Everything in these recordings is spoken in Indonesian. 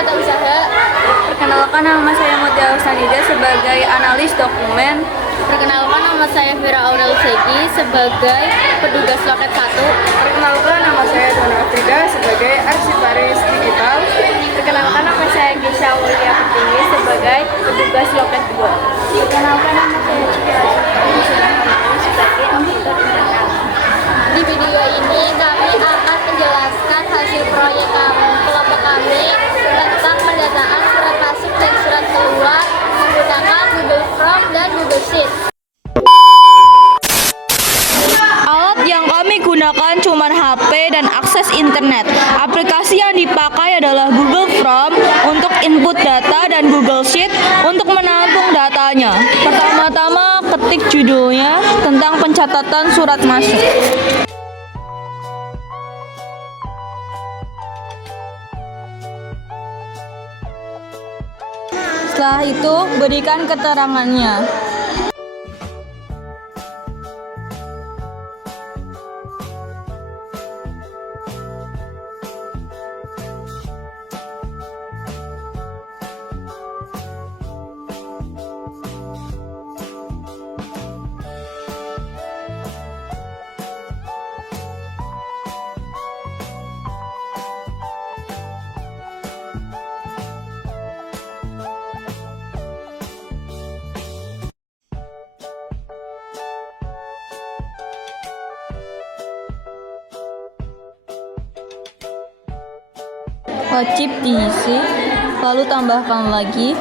tata usaha. Perkenalkan, nama saya Mutia Sanida sebagai analis dokumen. Perkenalkan, nama saya Vira Aurel Segi sebagai petugas loket 1. Perkenalkan, nama saya Dona Afrida sebagai arsiparis digital. Perkenalkan, nama saya Gisha Wulia Petinggi sebagai petugas loket 2. Perkenalkan, nama saya Cika sebagai auditor internal. Di video ini kami akan menjelaskan hasil proyek kelompok kami tentang pendataan surat masuk dan surat keluar menggunakan Google Form dan Google Sheet. Alat yang kami gunakan cuma HP dan akses internet. Aplikasi yang dipakai adalah Google Form untuk input data dan Google Sheet untuk menampung datanya. Pertama-tama ketik judulnya tentang pencatatan surat masuk. Setelah itu berikan keterangannya. Wajib diisi, lalu tambahkan lagi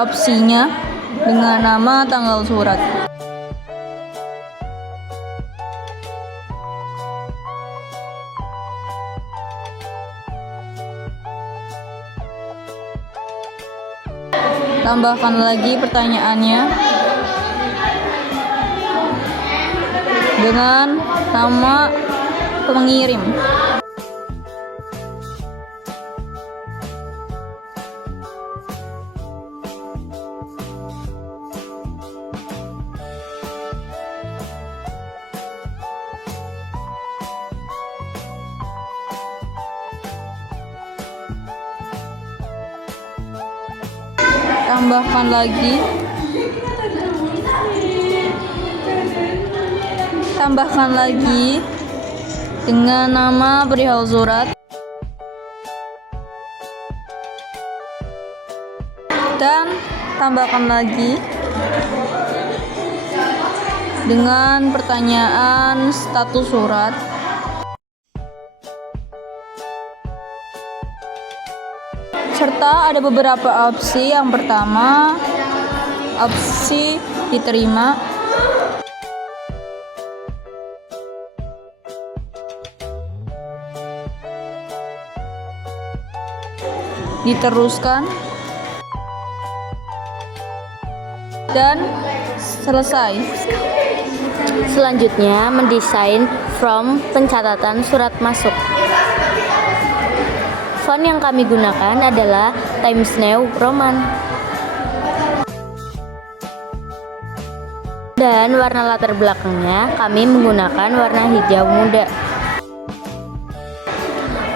opsinya dengan nama tanggal surat. Tambahkan lagi pertanyaannya dengan nama pengirim. Tambahkan lagi dengan nama perihal surat dan tambahkan lagi dengan pertanyaan status surat. Serta ada beberapa opsi. Yang pertama, opsi diterima. Diteruskan. Dan selesai. Selanjutnya, mendesain form pencatatan surat masuk. Font yang kami gunakan adalah Times New Roman. Dan warna latar belakangnya kami menggunakan warna hijau muda.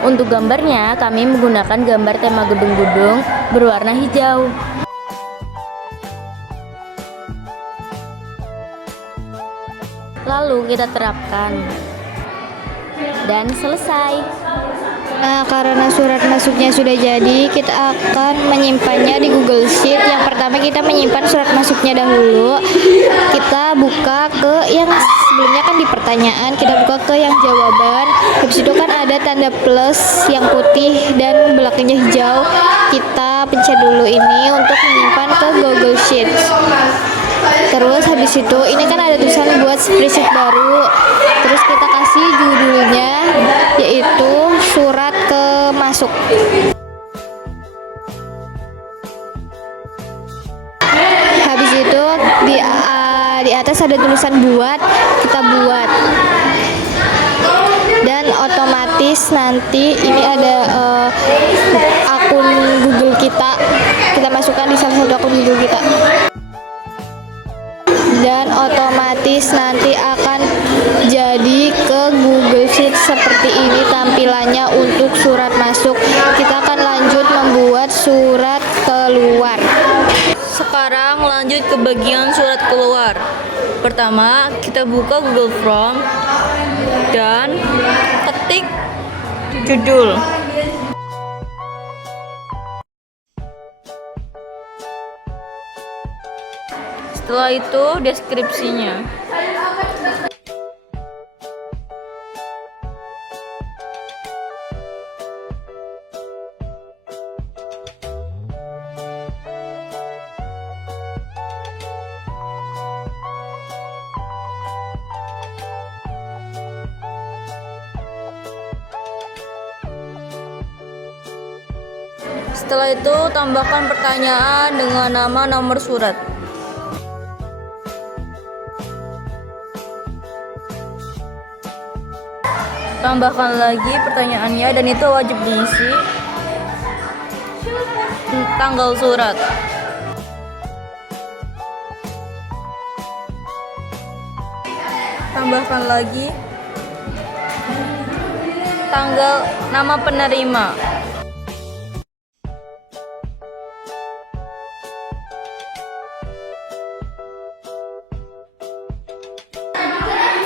Untuk gambarnya kami menggunakan gambar tema gedung-gedung berwarna hijau. Lalu kita terapkan dan selesai. Nah, karena surat masuknya sudah jadi, kita akan menyimpannya di Google Sheet. Yang pertama kita menyimpan surat masuknya dahulu. Kita buka ke yang sebelumnya kan di pertanyaan, kita buka ke yang jawaban. Habis itu kan ada tanda plus yang putih dan belakangnya hijau. Kita pencet dulu ini untuk menyimpan ke Google Sheet. Terus habis itu ini kan ada tulisan buat spreadsheet baru. Terus kita kasih judulnya yaitu surat ke masuk. Habis itu di atas ada tulisan buat, kita buat. Dan otomatis nanti ini ada akun Google kita masukkan di salah satu akun Google kita. Dan otomatis nanti akan jadi ke Google Sheet seperti ini tampilannya untuk surat masuk. Kita akan lanjut membuat surat keluar. Sekarang lanjut ke bagian surat keluar. Pertama, kita buka Google Form dan ketik judul. Setelah itu deskripsinya. Setelah itu tambahkan pertanyaan dengan nama nomor surat. Tambahkan lagi pertanyaannya dan itu wajib diisi tanggal surat. Tambahkan lagi tanggal nama penerima.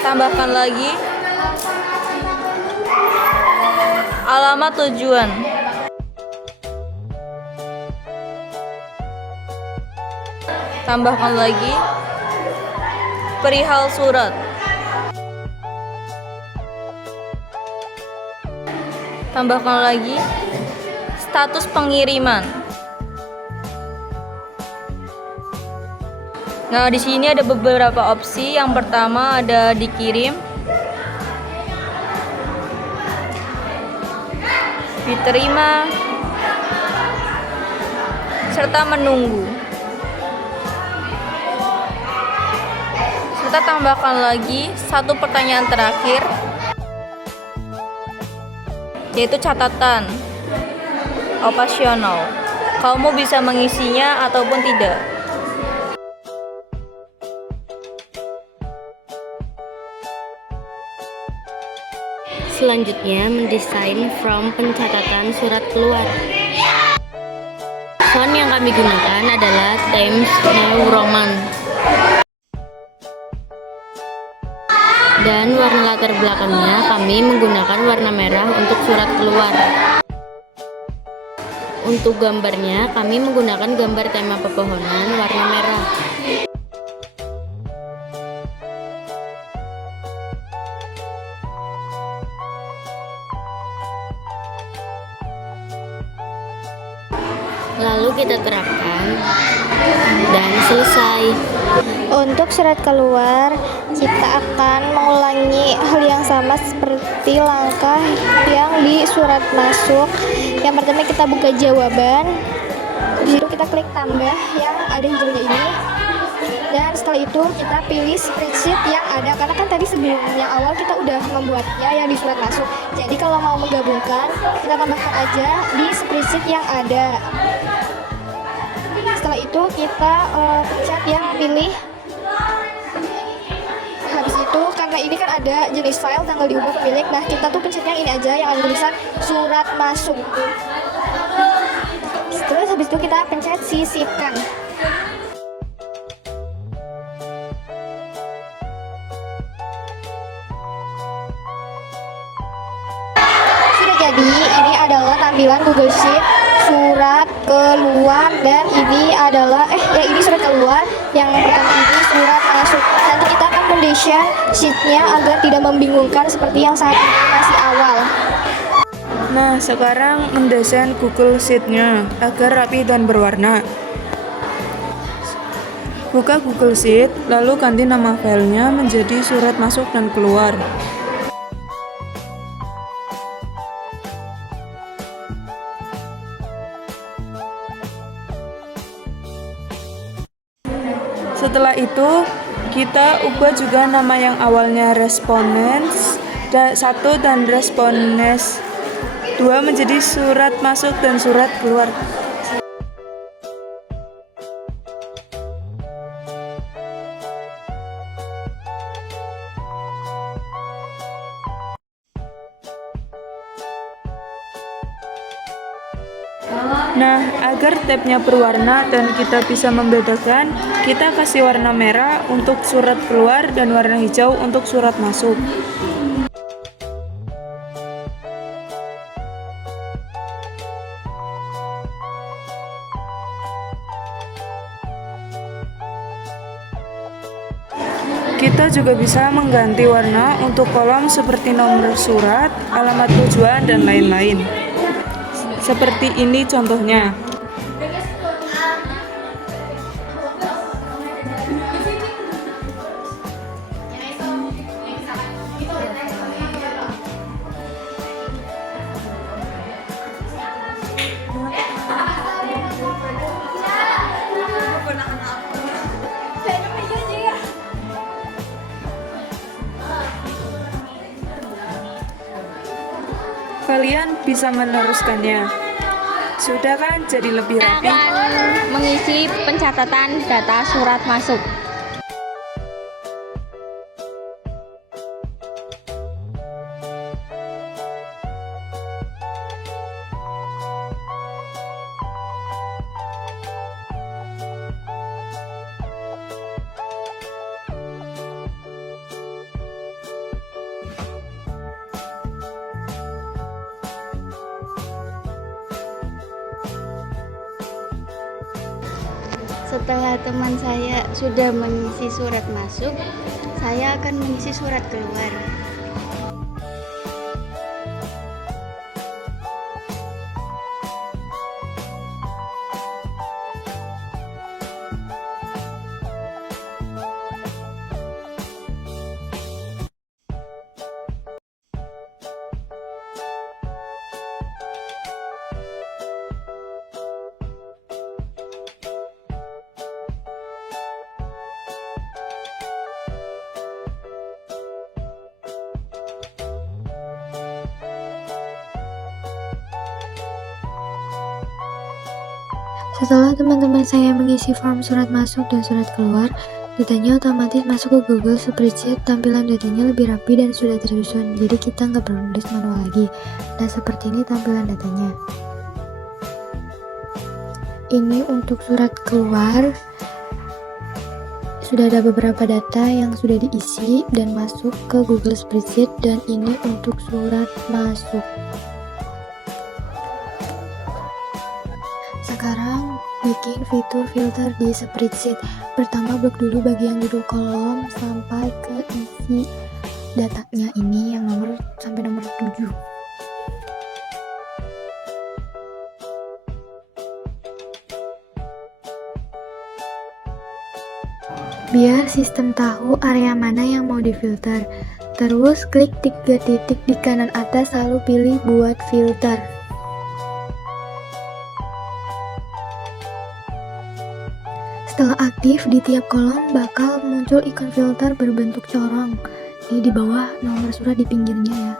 Tambahkan lagi alamat tujuan. Tambahkan lagi perihal surat. Tambahkan lagi status pengiriman. Nah, di sini ada beberapa opsi. Yang pertama ada dikirim, diterima, serta menunggu. Serta tambahkan lagi satu pertanyaan terakhir, yaitu catatan opsional. Kamu bisa mengisinya ataupun tidak. Selanjutnya, mendesain form pencatatan surat keluar. Font yang kami gunakan adalah Times New Roman. Dan warna latar belakangnya kami menggunakan warna merah untuk surat keluar. Untuk gambarnya kami menggunakan gambar tema pepohonan warna merah. Lalu kita terapkan dan selesai. Untuk surat keluar, kita akan mengulangi hal yang sama seperti langkah yang di surat masuk. Yang pertama kita buka jawaban. Di situ kita klik tambah yang ada hijaunya ini. Dan setelah itu kita pilih spreadsheet yang ada, karena kan tadi sebelum yang awal kita udah membuatnya yang di surat masuk. Jadi kalau mau menggabungkan, kita tambahkan aja di spreadsheet yang ada. Setelah itu kita pencet yang pilih. Habis itu karena ini kan ada jenis file, tanggal diubah pemilik. Nah, kita tuh pencet yang ini aja yang ada tulisan surat masuk. Terus habis itu kita pencet sisipkan. Sudah jadi, ini adalah tampilan Google Sheet surat keluar, dan ini adalah ini surat keluar, yang pertama ini surat masuk. Nanti kita akan mendesain sheetnya agar tidak membingungkan seperti yang saat ini masih awal. Nah, sekarang mendesain Google Sheet-nya agar rapi dan berwarna. Buka Google Sheet, lalu ganti nama filenya menjadi surat masuk dan keluar. Setelah itu, kita ubah juga nama yang awalnya Respondents 1 dan Respondents 2 menjadi surat masuk dan surat keluar. Nah, agar tabnya berwarna dan kita bisa membedakan, kita kasih warna merah untuk surat keluar dan warna hijau untuk surat masuk. Kita juga bisa mengganti warna untuk kolom seperti nomor surat, alamat tujuan, dan lain-lain. Seperti ini contohnya. Kalian bisa meneruskannya. Sudah kan jadi lebih rapi? Akan mengisi pencatatan data surat masuk. Setelah teman saya sudah mengisi surat masuk, saya akan mengisi surat keluar. Setelah teman-teman saya mengisi form surat masuk dan surat keluar, datanya otomatis masuk ke Google Spreadsheet. Tampilan datanya lebih rapi dan sudah tersusun, jadi kita nggak perlu nulis manual lagi. Nah, seperti ini tampilan datanya. Ini untuk surat keluar, sudah ada beberapa data yang sudah diisi dan masuk ke Google Spreadsheet, dan ini untuk surat masuk. Sekarang bikin fitur filter di spreadsheet. Pertama blok dulu bagian judul kolom sampai ke isi datanya ini yang nomor sampai nomor 7. Biar sistem tahu area mana yang mau difilter. Terus klik 3 titik di kanan atas lalu pilih buat filter. Setelah aktif, di tiap kolom bakal muncul ikon filter berbentuk corong. Ini di bawah nomor surat di pinggirnya ya.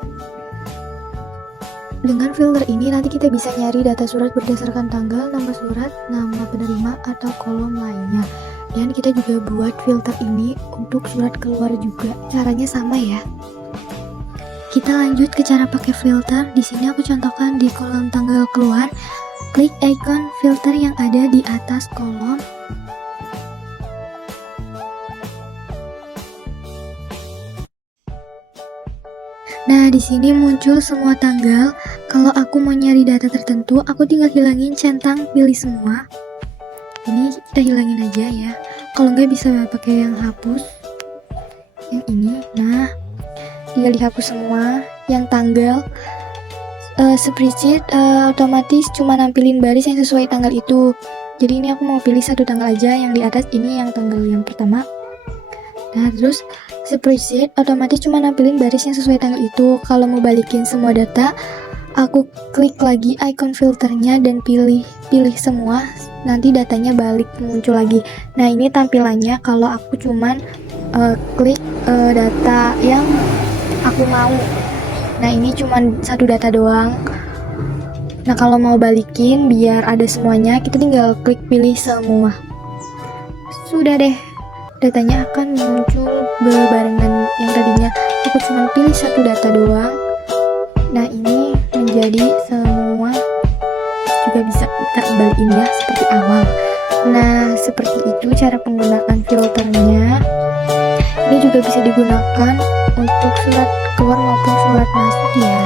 Dengan filter ini nanti kita bisa nyari data surat berdasarkan tanggal, nomor surat, nama penerima, atau kolom lainnya. Dan kita juga buat filter ini untuk surat keluar juga. Caranya sama ya. Kita lanjut ke cara pakai filter. Di sini aku contohkan di kolom tanggal keluar. Klik icon filter yang ada di atas kolom. Nah, di sini muncul semua tanggal. Kalau aku mau nyari data tertentu, aku tinggal hilangin centang pilih semua. Ini kita hilangin aja ya. Kalau nggak bisa pakai yang hapus. Yang ini. Nah, tinggal dihapus semua. Yang tanggal. Spreadsheet otomatis cuma nampilin baris yang sesuai tanggal itu. Jadi ini aku mau pilih satu tanggal aja. Yang di atas ini yang tanggal yang pertama. Nah, terus spreadsheet otomatis cuma nampilin baris yang sesuai tanggal itu. Kalau mau balikin semua data, aku klik lagi icon filternya dan pilih semua. Nanti datanya balik muncul lagi. Nah, ini tampilannya kalau aku cuman klik data yang aku mau. Nah, ini cuman satu data doang. Nah, kalau mau balikin biar ada semuanya, kita tinggal klik pilih semua. Sudah deh. Datanya akan muncul berbarengan. Yang tadinya aku cuma pilih satu data doang, nah ini menjadi semua juga juga bisa kita kembaliin ya seperti awal. Nah, seperti itu cara penggunaan filternya. Ini juga bisa digunakan untuk surat keluar maupun surat masuk ya.